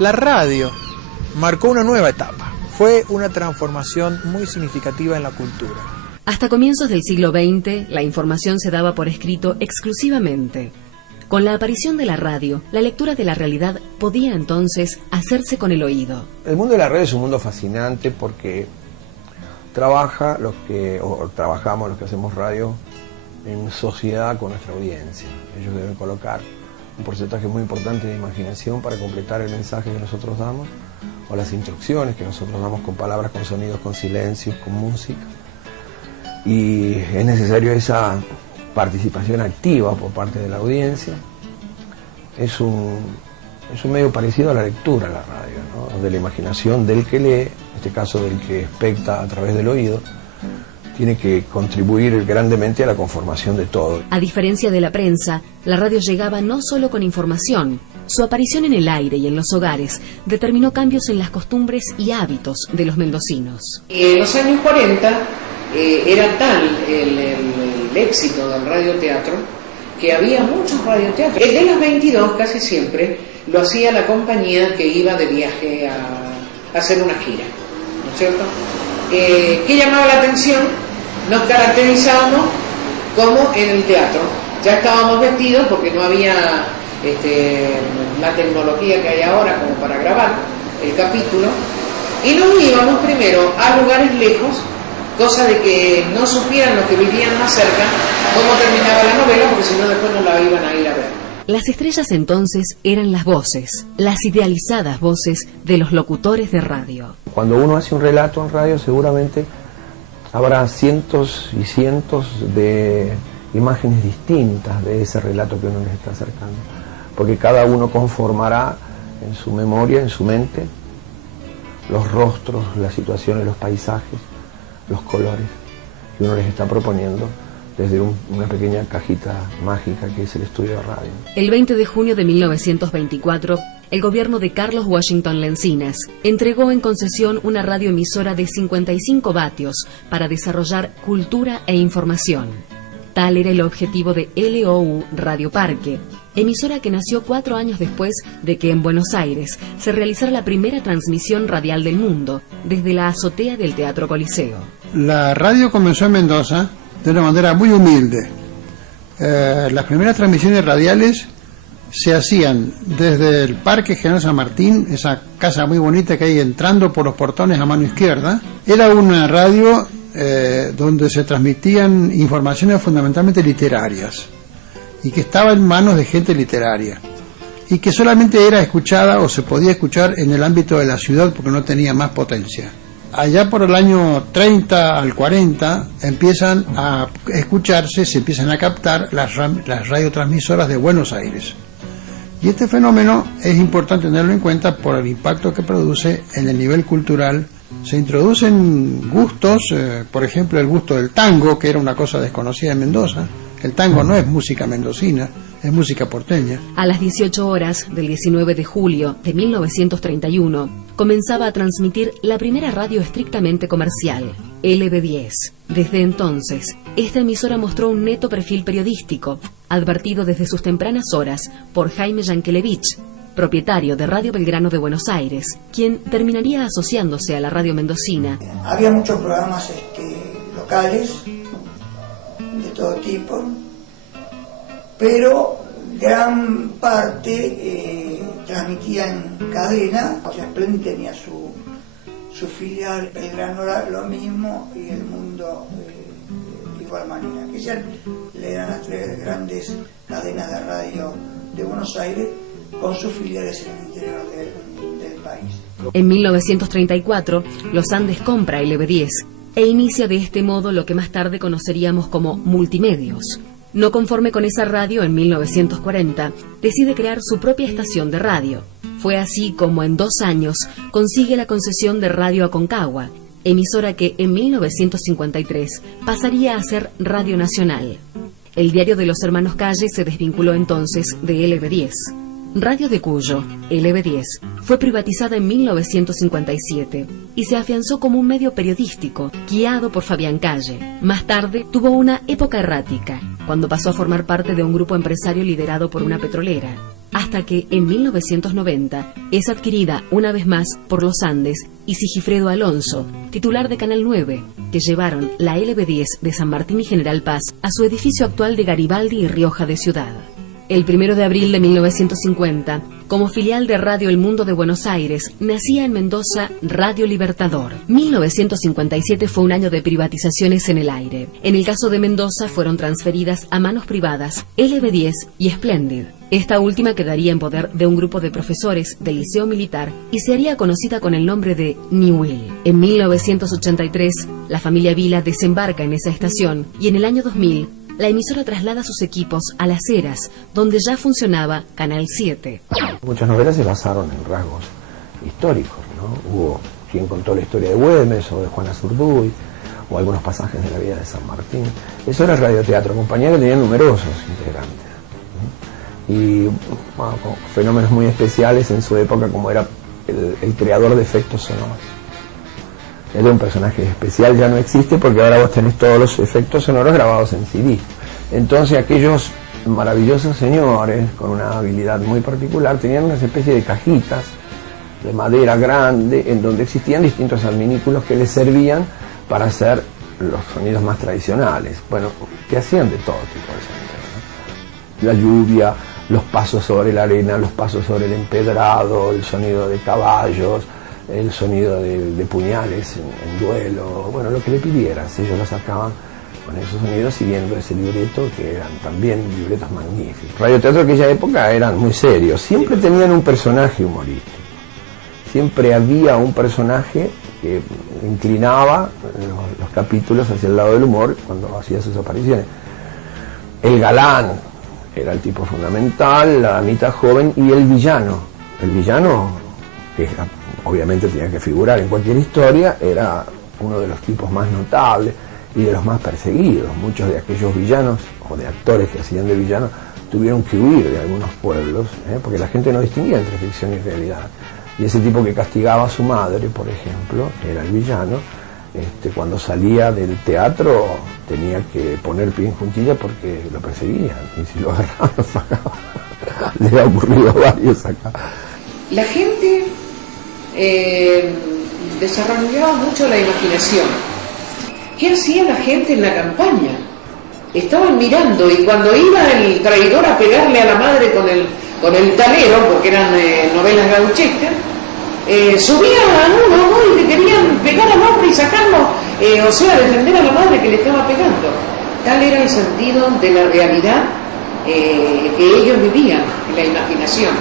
La radio marcó una nueva etapa. Fue una transformación muy significativa en la cultura. Hasta comienzos del siglo XX, la información se daba por escrito exclusivamente. Con la aparición de la radio, la lectura de la realidad podía entonces hacerse con el oído. El mundo de la radio es un mundo fascinante porque trabajamos los que hacemos radio en sociedad con nuestra audiencia. Ellos deben colocar un porcentaje muy importante de imaginación para completar el mensaje que nosotros damos, o las instrucciones que nosotros damos con palabras, con sonidos, con silencios, con música. Y es necesario esa participación activa por parte de la audiencia. Es un medio parecido a la lectura, la radio, ¿no? De la imaginación del que lee, en este caso del que especta a través del oído, tiene que contribuir grandemente a la conformación de todo. A diferencia de la prensa, la radio llegaba no solo con información. Su aparición en el aire y en los hogares determinó cambios en las costumbres y hábitos de los mendocinos. En los años 40 era tal el éxito del radioteatro que había muchos radioteatros. El de las 22 casi siempre lo hacía la compañía que iba de viaje a hacer una gira, ¿no es cierto? ¿Qué llamaba la atención? Nos caracterizábamos como en el teatro. Ya estábamos vestidos porque no había la tecnología que hay ahora como para grabar el capítulo, y nos íbamos primero a lugares lejos, cosa de que no supieran los que vivían más cerca cómo terminaba la novela, porque si no después no la iban a ir a ver. Las estrellas entonces eran las voces, las idealizadas voces de los locutores de radio. Cuando uno hace un relato en radio, seguramente habrá cientos y cientos de imágenes distintas de ese relato que uno les está acercando, porque cada uno conformará en su memoria, en su mente, los rostros, las situaciones, los paisajes, los colores que uno les está proponiendo desde una pequeña cajita mágica que es el estudio de radio. El 20 de junio de 1924, el gobierno de Carlos Washington Lencinas entregó en concesión una radioemisora de 55 vatios para desarrollar cultura e información. Tal era el objetivo de LOU Radio Parque, emisora que nació 4 años después de que en Buenos Aires se realizara la primera transmisión radial del mundo, desde la azotea del Teatro Coliseo. La radio comenzó en Mendoza de una manera muy humilde. Las primeras transmisiones radiales se hacían desde el Parque General San Martín, esa casa muy bonita que hay entrando por los portones a mano izquierda. Era una radio donde se transmitían informaciones fundamentalmente literarias y que estaba en manos de gente literaria y que solamente era escuchada o se podía escuchar en el ámbito de la ciudad porque no tenía más potencia. Allá por el año 30 al 40 empiezan a escucharse, se empiezan a captar las radiotransmisoras de Buenos Aires. Y este fenómeno es importante tenerlo en cuenta por el impacto que produce en el nivel cultural. Se introducen gustos, por ejemplo el gusto del tango, que era una cosa desconocida en Mendoza. El tango no es música mendocina, es música porteña. A las 18 horas del 19 de julio de 1931 comenzaba a transmitir la primera radio estrictamente comercial, LB10. Desde entonces, esta emisora mostró un neto perfil periodístico, advertido desde sus tempranas horas por Jaime Yankelevich, propietario de Radio Belgrano de Buenos Aires, quien terminaría asociándose a la radio mendocina. Había muchos programas locales, de todo tipo, pero gran parte transmitía en cadena. O sea, Splendid tenía su filial, Belgrano era lo mismo y El Mundo de igual manera. Que ya eran las 3 grandes cadenas de radio de Buenos Aires con sus filiales en el interior del país. En 1934, Los Andes compra LB10 e inicia de este modo lo que más tarde conoceríamos como multimedios. No conforme con esa radio, en 1940, decide crear su propia estación de radio. Fue así como en 2 años consigue la concesión de Radio Aconcagua, emisora que en 1953 pasaría a ser Radio Nacional. El diario de los hermanos Calle se desvinculó entonces de LB10. Radio de Cuyo, LB10, fue privatizada en 1957 y se afianzó como un medio periodístico guiado por Fabián Calle. Más tarde tuvo una época errática, cuando pasó a formar parte de un grupo empresario liderado por una petrolera. hasta que en 1990 es adquirida una vez más por Los Andes y Sigifredo Alonso, titular de Canal 9, que llevaron la LB10 de San Martín y General Paz a su edificio actual de Garibaldi y Rioja de Ciudad. El 1 de abril de 1950, como filial de Radio El Mundo de Buenos Aires, nacía en Mendoza Radio Libertador. 1957 fue un año de privatizaciones en el aire. En el caso de Mendoza fueron transferidas a manos privadas LB10 y Splendid. Esta última quedaría en poder de un grupo de profesores del Liceo Militar y se haría conocida con el nombre de Newell. En 1983, la familia Vila desembarca en esa estación y en el año 2000, la emisora traslada sus equipos a Las Heras, donde ya funcionaba Canal 7. Muchas novelas se basaron en rasgos históricos, ¿no? Hubo quien contó la historia de Güemes o de Juana Zurduy, o algunos pasajes de la vida de San Martín. Eso era el radioteatro, compañía que tenía numerosos integrantes. Y bueno, con fenómenos muy especiales en su época, como era el creador de efectos sonoros. Era un personaje especial, ya no existe porque ahora vos tenés todos los efectos sonoros grabados en CD. Entonces aquellos maravillosos señores, con una habilidad muy particular, tenían una especie de cajitas de madera grande, en donde existían distintos adminículos que les servían para hacer los sonidos más tradicionales. Bueno, que hacían de todo tipo de sonidos, ¿no? La lluvia, los pasos sobre la arena, los pasos sobre el empedrado, el sonido de caballos, el sonido de puñales en duelo, bueno, lo que le pidieras, ellos lo sacaban con esos sonidos siguiendo ese libreto, que eran también libretos magníficos. Radioteatro de aquella época eran muy serios, siempre tenían un personaje humorístico, siempre había un personaje que inclinaba los capítulos hacia el lado del humor cuando hacía sus apariciones. El galán era el tipo fundamental, la damita joven y el villano, que era, obviamente tenía que figurar en cualquier historia, era uno de los tipos más notables y de los más perseguidos. Muchos de aquellos villanos o de actores que hacían de villanos tuvieron que huir de algunos pueblos, porque la gente no distinguía entre ficción y realidad. Y ese tipo que castigaba a su madre, por ejemplo, era el villano. Cuando salía del teatro tenía que poner pie en juntilla porque lo perseguían, y si lo agarraban lo sacaban. Le ha ocurrido a varios acá. La gente desarrollaba mucho la imaginación. ¿Qué hacía la gente en la campaña? Estaban mirando, y cuando iba el traidor a pegarle a la madre con el talero, porque eran novelas gauchescas, subían a uno y le querían pegar al hombre y sacarlo, o sea, defender a la madre que le estaba pegando. Tal era el sentido de la realidad que ellos vivían, en la imaginación.